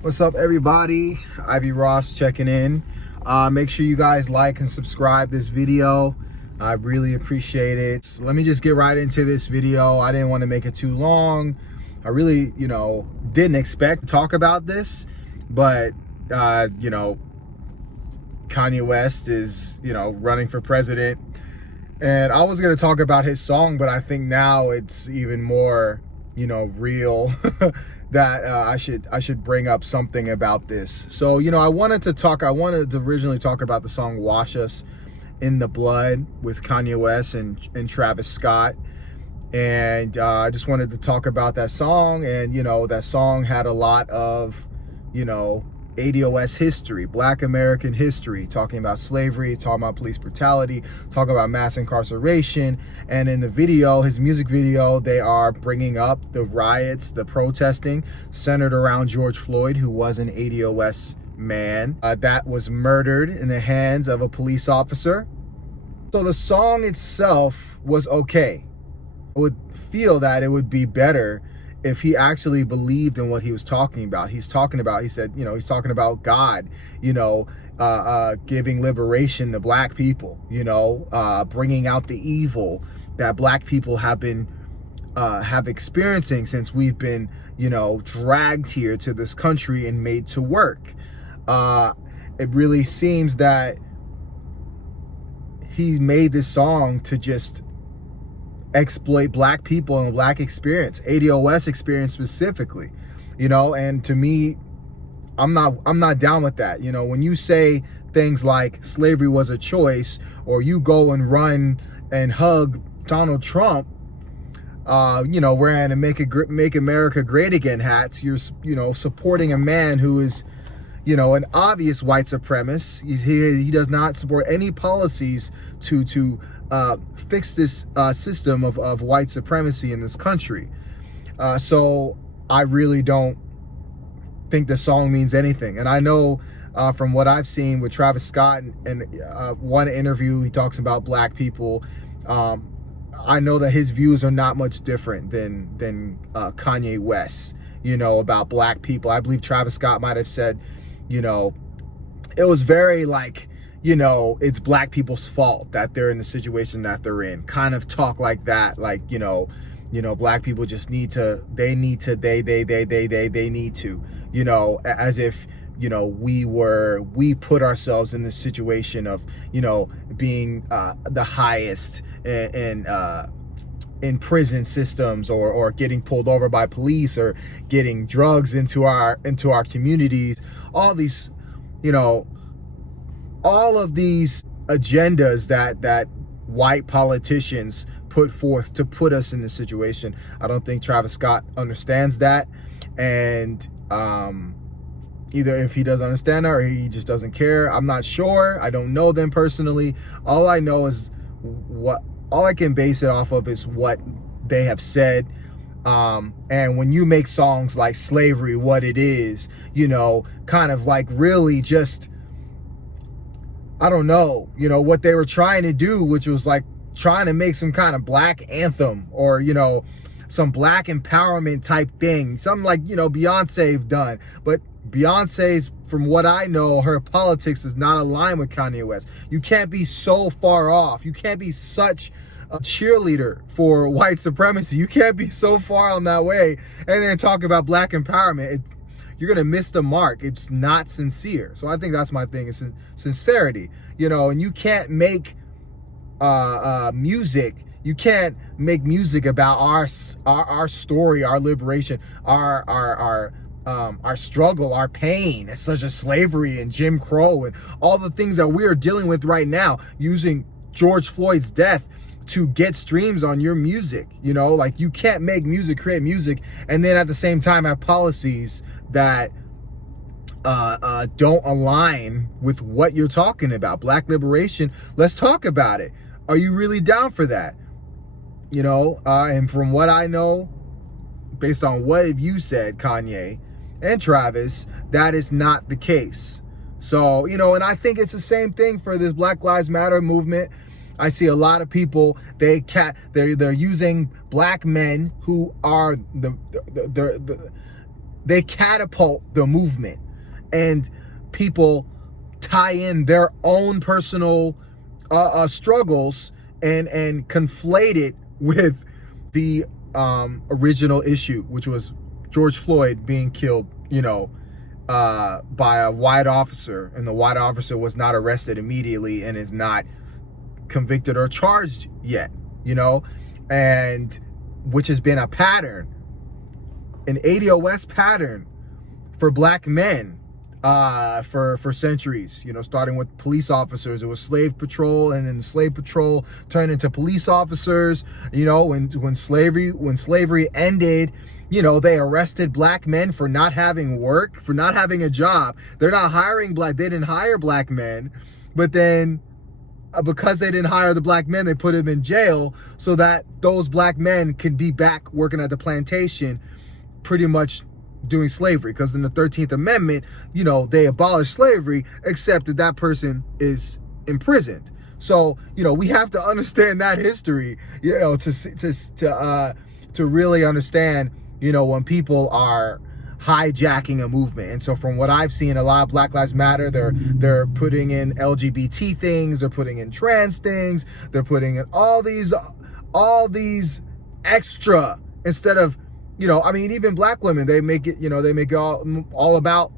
What's up, everybody? Ivy Ross checking in. Make sure you guys like and subscribe this video. I really appreciate it. So let me just get right into this video. I didn't want to make it too long. I really, didn't expect to talk about this, but, Kanye West is, running for president. And I was going to talk about his song, but I think now it's even more, real that I should bring up something about this. So, I wanted to originally talk about the song Wash Us in the Blood with Kanye West and Travis Scott. And I just wanted to talk about that song. And, that song had a lot of, ADOS history, Black American history, talking about slavery, talking about police brutality, talking about mass incarceration. And in the video, his music video, they are bringing up the riots, the protesting centered around George Floyd, who was an ADOS man that was murdered in the hands of a police officer. So the song itself was okay. I would feel that it would be better if he actually believed in what he was talking about. He talking about God, giving liberation to Black people, bringing out the evil that Black people have experiencing since we've been, dragged here to this country and made to work. It really seems that he made this song to just exploit Black people and Black experience, ADOS experience specifically, and to me, I'm not down with that. When you say things like slavery was a choice, or you go and run and hug Donald Trump, wearing a Make America Great Again hats, you're, supporting a man who is, an obvious white supremacist. He does not support any policies to fix this system of white supremacy in this country. So I really don't think the song means anything. And I know from what I've seen with Travis Scott and one interview, he talks about Black people. I know that his views are not much different than Kanye West, about Black people. I believe Travis Scott might have said, it was very like, it's Black people's fault that they're in the situation that they're in. Kind of talk like that, like, Black people just need to, they need to, as if, we put ourselves in this situation of, being the highest in prison systems, or getting pulled over by police, or getting drugs into our communities. All these, all of these agendas that white politicians put forth to put us in this situation. I don't think Travis Scott understands that. And either if he doesn't understand that or he just doesn't care, I'm not sure. I don't know them personally. All I know is all I can base it off of is what they have said. And when you make songs like Slavery What It Is, kind of like really just, I don't know, what they were trying to do, which was like trying to make some kind of Black anthem, or, some Black empowerment type thing. Something like, Beyonce's done. But Beyonce's, from what I know, her politics does not align with Kanye West. You can't be so far off. You can't be such a cheerleader for white supremacy. You can't be so far on that way and then talk about Black empowerment. You're gonna miss the mark. It's not sincere. So I think that's my thing, is sincerity. And you can't make music. You can't make music about our story, our liberation, our struggle, our pain, such as slavery and Jim Crow and all the things that we are dealing with right now, using George Floyd's death to get streams on your music. Like, you can't make music, create music, and then at the same time have policies that don't align with what you're talking about. Black liberation, let's talk about it. Are you really down for that? And from what I know, based on what you said, Kanye and Travis, that is not the case. So, and I think it's the same thing for this Black Lives Matter movement. I see a lot of people, they're using Black men who are they catapult the movement, and people tie in their own personal struggles and conflate it with the original issue, which was George Floyd being killed, by a white officer, and the white officer was not arrested immediately and is not convicted or charged yet, and which has been a pattern, an ADOS pattern for black men for centuries, starting with police officers. It was slave patrol, and then slave patrol turned into police officers. When slavery ended, they arrested black men for not having work, for not having a job. They're not hiring they didn't hire black men, but then because they didn't hire the black men, they put them in jail so that those black men can be back working at the plantation, pretty much doing slavery. Because in the 13th Amendment, they abolished slavery, except that person is imprisoned. So, we have to understand that history, to really understand, when people are hijacking a movement. And so from what I've seen, a lot of Black Lives Matter, they're putting in LGBT things, they're putting in trans things, they're putting in all these extra, instead of, even black women, they make it, they make it all about,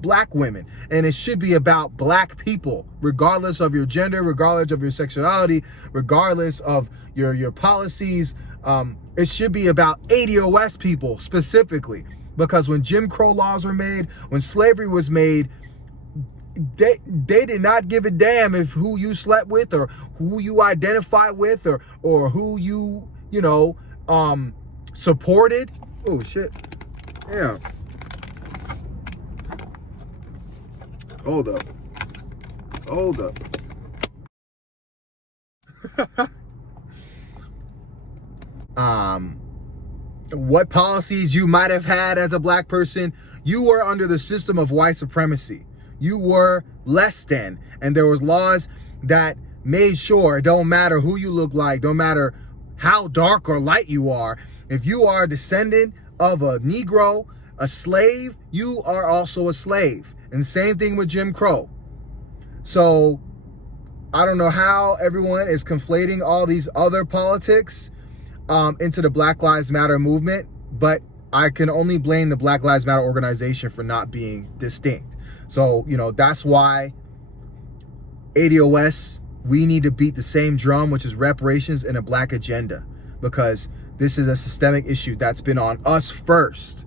black women. And it should be about black people, regardless of your gender, regardless of your sexuality, regardless of your policies. It should be about ADOS people specifically, because when Jim Crow laws were made, when slavery was made, they did not give a damn if who you slept with or who you identify with or who you, supported. Oh shit. Yeah. Hold up. What policies you might have had as a black person, you were under the system of white supremacy. You were less than, and there was laws that made sure it don't matter who you look like, don't matter how dark or light you are. If you are a descendant of a Negro, a slave, you are also a slave. And same thing with Jim Crow. So I don't know how everyone is conflating all these other politics into the Black Lives Matter movement, but I can only blame the Black Lives Matter organization for not being distinct. So, that's why ADOS, we need to beat the same drum, which is reparations and a black agenda, because this is a systemic issue that's been on us first.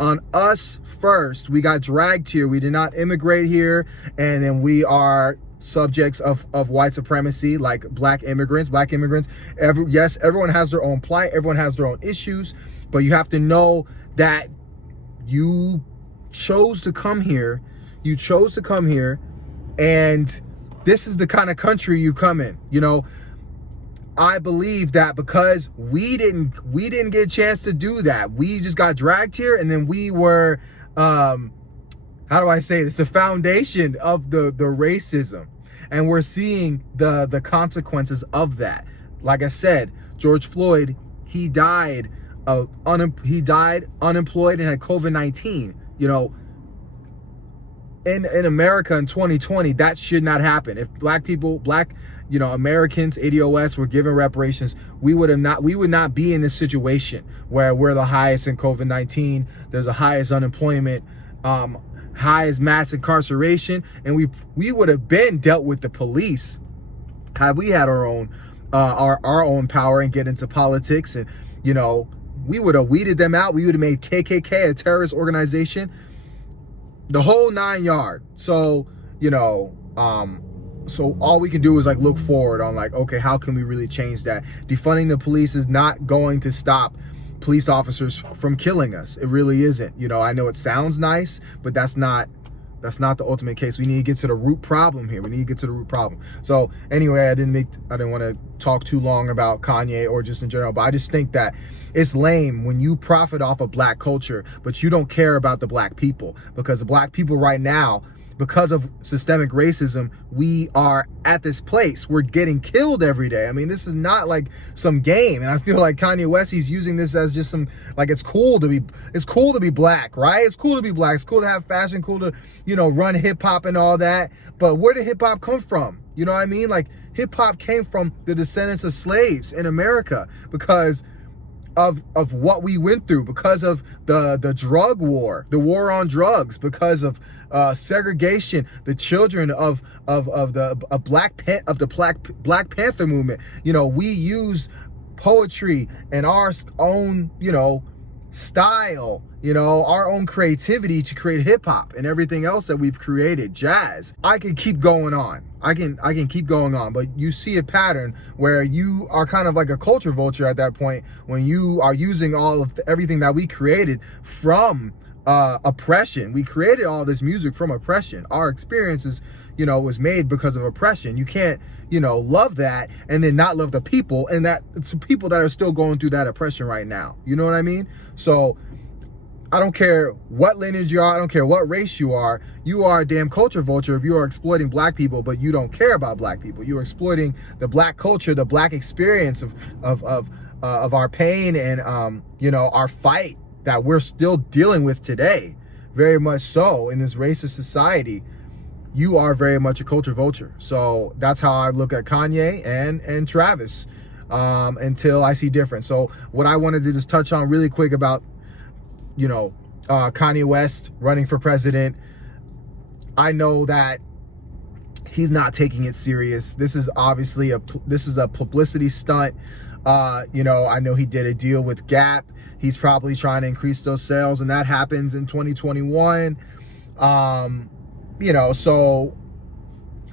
On us first. We got dragged here. We did not immigrate here, and then we are subjects of white supremacy, like black immigrants. Yes, everyone has their own plight, everyone has their own issues, but you have to know that you chose to come here, and this is the kind of country you come in. I believe that because we didn't get a chance to do that. We just got dragged here, and then we were how do I say this? The foundation of the racism. And we're seeing the consequences of that. Like I said, George Floyd, he died unemployed and had COVID-19. In America in 2020, that should not happen. If black Americans, ADOS, were given reparations, we would not be in this situation where we're the highest in COVID-19. There's the highest unemployment, highest mass incarceration, and we would have been dealt with the police had we had our own power and get into politics. And we would have weeded them out. We would have made KKK a terrorist organization, the whole 9 yards. So so all we can do is look forward on okay, how can we really change that? Defunding the police is not going to stop police officers from killing us. It really isn't. I know it sounds nice, but that's not the ultimate case. We need to get to the root problem here. So anyway, I didn't want to talk too long about Kanye or just in general, but I just think that it's lame when you profit off of black culture, but you don't care about the black people, because the black people right now because of systemic racism, we are at this place. We're getting killed every day. I mean, this is not like some game. And I feel like Kanye West, he's using this as just some, like, it's cool to be black, right? It's cool to be black. It's cool to have fashion, cool to, run hip hop and all that. But where did hip hop come from? You know what I mean? Like, hip hop came from the descendants of slaves in America because of what we went through, because of the drug war, the war on drugs, because of segregation, the children of the Black Panther movement. We use poetry and our own, style, our own creativity to create hip hop and everything else that we've created, jazz. I can keep going on. I can keep going on, but you see a pattern where you are kind of like a culture vulture at that point when you are using all of everything that we created from oppression. We created all this music from oppression. Our experiences, was made because of oppression. You can't, love that and then not love the people, and that it's people that are still going through that oppression right now. You know what I mean? So I don't care what lineage you are. I don't care what race you are. You are a damn culture vulture if you are exploiting black people, but you don't care about black people. You are exploiting the black culture, the black experience of our pain and, our fight that we're still dealing with today. Very much so in this racist society. You are very much a culture vulture. So that's how I look at Kanye and Travis until I see different. So what I wanted to just touch on really quick about Kanye West running for president. I know that he's not taking it serious. This is obviously a publicity stunt. I know he did a deal with Gap. He's probably trying to increase those sales, and that happens in 2021. So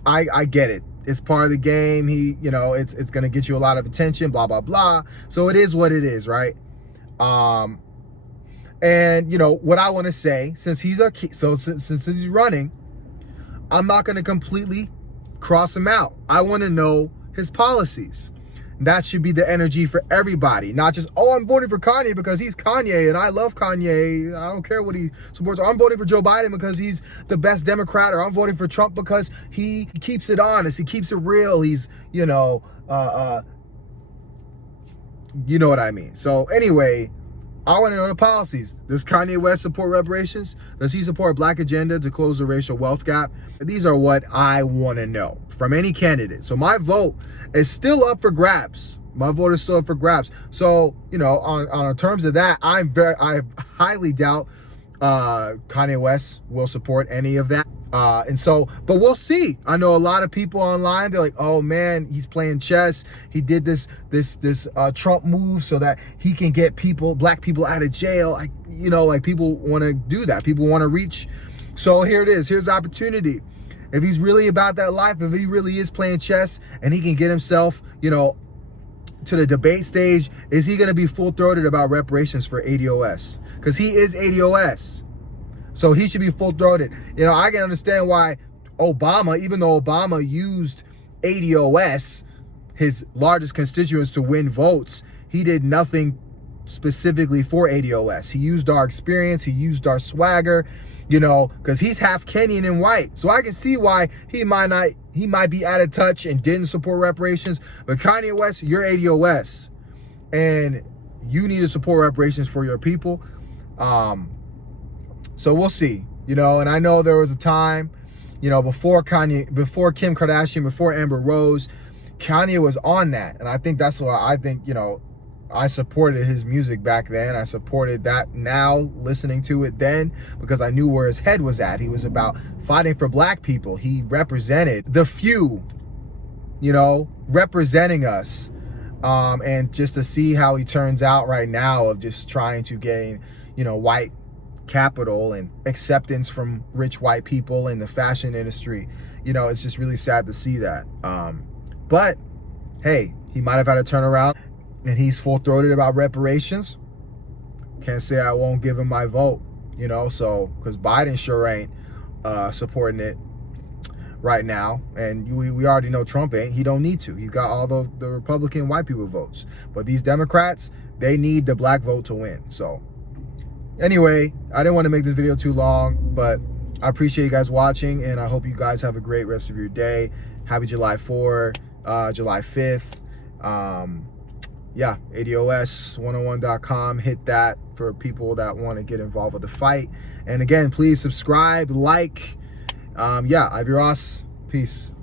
I get it. It's part of the game. It's going to get you a lot of attention, blah, blah, blah. So it is what it is, right? And what I want to say, since he's since he's running, I'm not going to completely cross him out. I want to know his policies. That should be the energy for everybody, not just, oh, I'm voting for Kanye because he's Kanye and I love Kanye. I don't care what he supports. Or I'm voting for Joe Biden because he's the best Democrat, or I'm voting for Trump because he keeps it honest, he keeps it real. He's, you know what I mean. So anyway, I want to know the policies. Does Kanye West support reparations? Does he support a black agenda to close the racial wealth gap? These are what I want to know from any candidate. So my vote is still up for grabs. My vote is still up for grabs. So, on terms of that, I highly doubt Kanye West will support any of that. But we'll see. I know a lot of people online, they're like, oh man, he's playing chess. He did this Trump move so that he can get black people out of jail. People want to do that. People want to reach. So here it is. Here's the opportunity. If he's really about that life, if he really is playing chess and he can get himself, to the debate stage, is he going to be full-throated about reparations for ADOS? Because he is ADOS. So he should be full-throated. I can understand why Obama, even though Obama used ADOS, his largest constituents, to win votes, he did nothing specifically for ADOS. He used our experience. He used our swagger, because he's half Kenyan and white. So I can see why he might be out of touch and didn't support reparations. But Kanye West, you're ADOS. And you need to support reparations for your people. So we'll see, and I know there was a time, before Kim Kardashian, before Amber Rose, Kanye was on that. And I think that's why I think, I supported his music back then. I supported that now, listening to it then, because I knew where his head was at. He was about fighting for black people. He represented the few, representing us. And just to see how he turns out right now of just trying to gain, white capital and acceptance from rich white people in the fashion industry, it's just really sad to see that. But hey, he might have had a turnaround and he's full-throated about reparations. Can't say I won't give him my vote, so, because Biden sure ain't supporting it right now, and we already know Trump ain't. He don't need to. He's got all the Republican white people votes, but these Democrats, they need the black vote to win. So anyway, I didn't want to make this video too long, but I appreciate you guys watching, and I hope you guys have a great rest of your day. Happy July 4, July 5th. Yeah, ADOS101.com. Hit that for people that want to get involved with the fight. And again, please subscribe, like. Yeah, Ivy Ross. Peace.